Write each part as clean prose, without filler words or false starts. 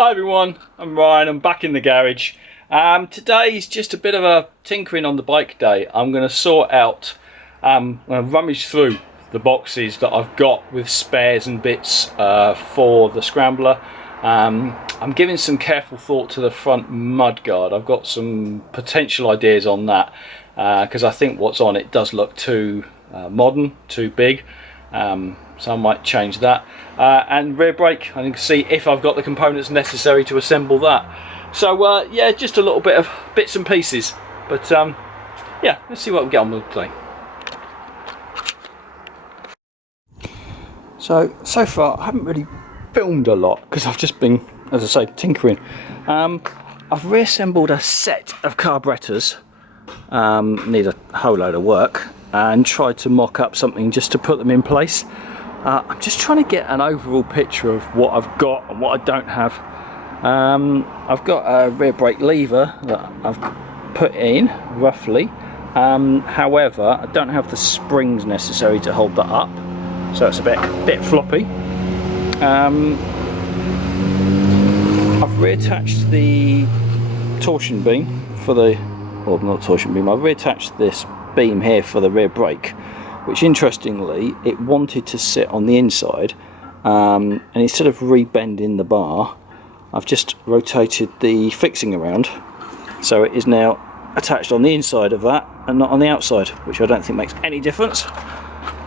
Hi everyone, I'm Ryan, I'm back in the garage. Today's just a bit of a tinkering on the bike day. I'm going to sort out, I'm going to rummage through the boxes that I've got with spares and bits for the Scrambler. I'm giving some careful thought to the front mudguard. I've got some potential ideas on that because I think what's on it does look too modern, too big. So I might change that, and rear brake, I need to see if I've got the components necessary to assemble that. So yeah, just a little bit of bits and pieces, but yeah, let's see what we get on with today. So far I haven't really filmed a lot because I've just been, as I say, tinkering. I've reassembled a set of carburetors, need a whole load of work, and tried to mock up something just to put them in place. I'm just trying to get an overall picture of what I've got and what I don't have. I've got a rear brake lever that I've put in, roughly. However, I don't have the springs necessary to hold that up, so it's a bit floppy. I've reattached the torsion beam for the, well, not torsion beam, I've reattached this beam here for the rear brake, which interestingly it wanted to sit on the inside, and instead of rebending the bar, I've just rotated the fixing around, so it is now attached on the inside of that and not on the outside, which I don't think makes any difference.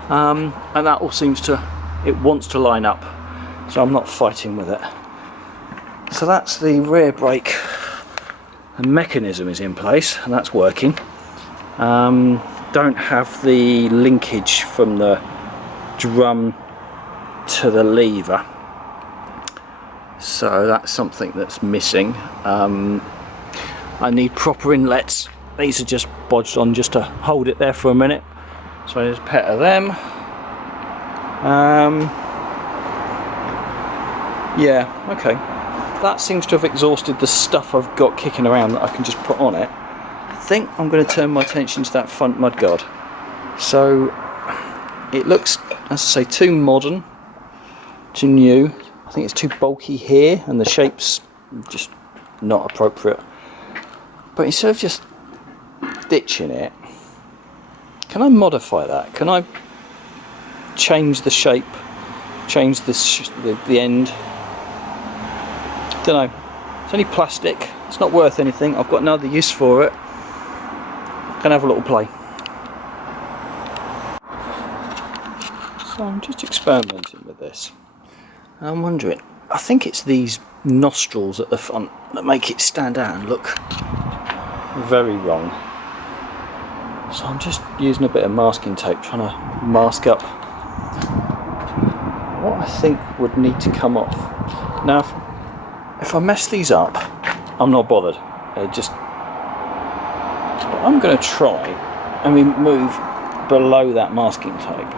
And that all seems to, it wants to line up, so I'm not fighting with it. So that's the rear brake. The mechanism is in place and that's working. Don't have the linkage from the drum to the lever, so that's something that's missing. I need proper inlets. These are just bodged on just to hold it there for a minute, so I just pet of them. Yeah, okay, that seems to have exhausted the stuff I've got kicking around that I can just put on it. I think I'm going to turn my attention to that front mudguard. So it looks, as I say, too modern, too new. I think it's too bulky here and the shape's just not appropriate. But instead of just ditching it, can I modify that? Can I change the shape, change the end? Don't know. It's only plastic, it's not worth anything. I've got another use for it. Can have a little play. So I'm just experimenting with this. I'm wondering, I think it's these nostrils at the front that make it stand out and look very wrong. So I'm just using a bit of masking tape, trying to mask up what I think would need to come off. Now, if I mess these up, I'm not bothered. I'm going to try and remove below that masking tape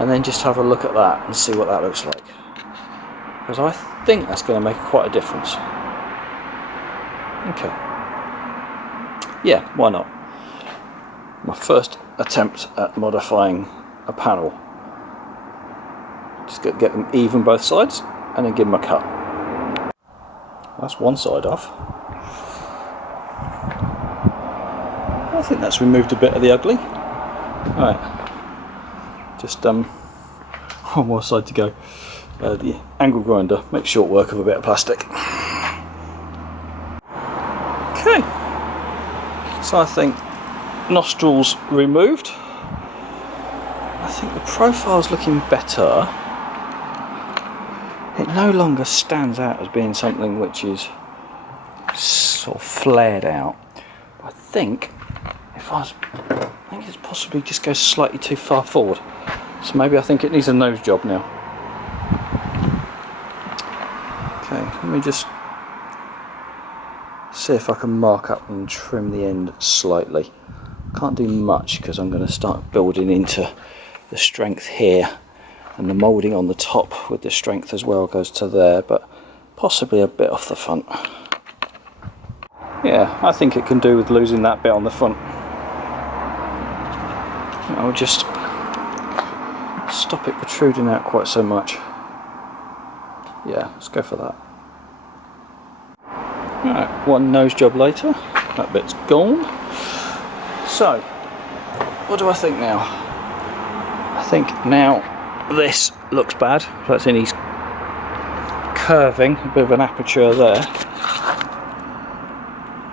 and then just have a look at that and see what that looks like, because I think that's going to make quite a difference. Okay, yeah, why not? My first attempt at modifying a panel. Just get them even both sides and then give them a cut. That's one side off. I think that's removed a bit of the ugly. Alright, just one more side to go. The angle grinder makes short work of a bit of plastic. Okay, so I think nostrils removed. I think the profile's looking better. It no longer stands out as being something which is sort of flared out. I think it's possibly just goes slightly too far forward. So maybe I think it needs a nose job now. Okay, let me just see if I can mark up and trim the end slightly. Can't do much because I'm going to start building into the strength here, and the moulding on the top with the strength as well goes to there, but possibly a bit off the front. Yeah, I think it can do with losing that bit on the front. I'll just stop it protruding out quite so much. Yeah, let's go for that. Right, one nose job later, that bit's gone. So, what do I think now? I think now this looks bad. That's in his curving, a bit of an aperture there.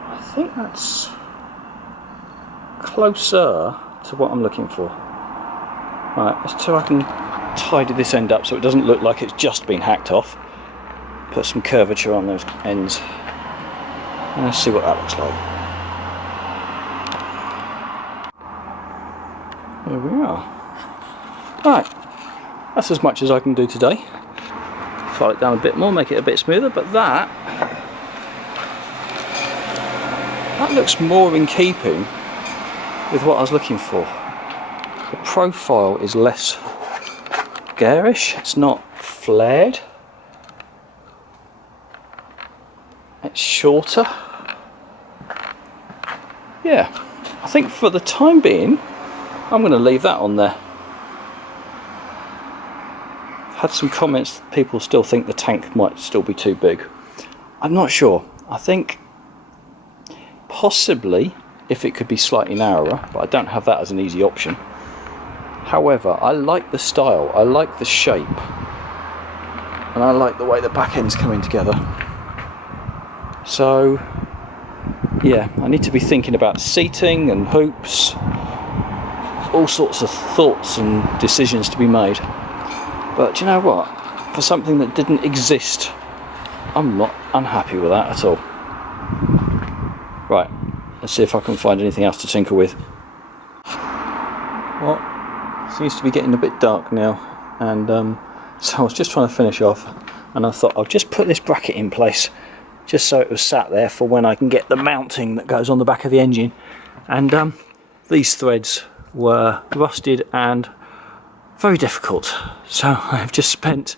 I think that's closer to what I'm looking for. Right, let's see if I can tidy this end up so it doesn't look like it's just been hacked off. Put some curvature on those ends. And let's see what that looks like. There we are. Right, that's as much as I can do today. File it down a bit more, make it a bit smoother, but that looks more in keeping with what I was looking for. The profile is less garish, it's not flared. It's shorter. Yeah, I think for the time being, I'm going to leave that on there. I've had some comments that people still think the tank might still be too big. I'm not sure. I think possibly if it could be slightly narrower, but I don't have that as an easy option. However, I like the style, I like the shape, and I like the way the back end's coming together. So yeah, I need to be thinking about seating and hoops, all sorts of thoughts and decisions to be made. But do you know what? For something that didn't exist, I'm not unhappy with that at all. Right, let's see if I can find anything else to tinker with. Well, it seems to be getting a bit dark now, and so I was just trying to finish off, and I thought I'll just put this bracket in place just so it was sat there for when I can get the mounting that goes on the back of the engine. And these threads were rusted and very difficult, so I've just spent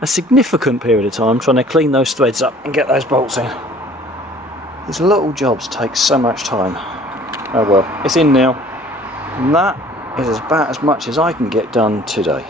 a significant period of time trying to clean those threads up and get those bolts in. These little jobs take so much time. Oh well, it's in now, and that is about as much as I can get done today.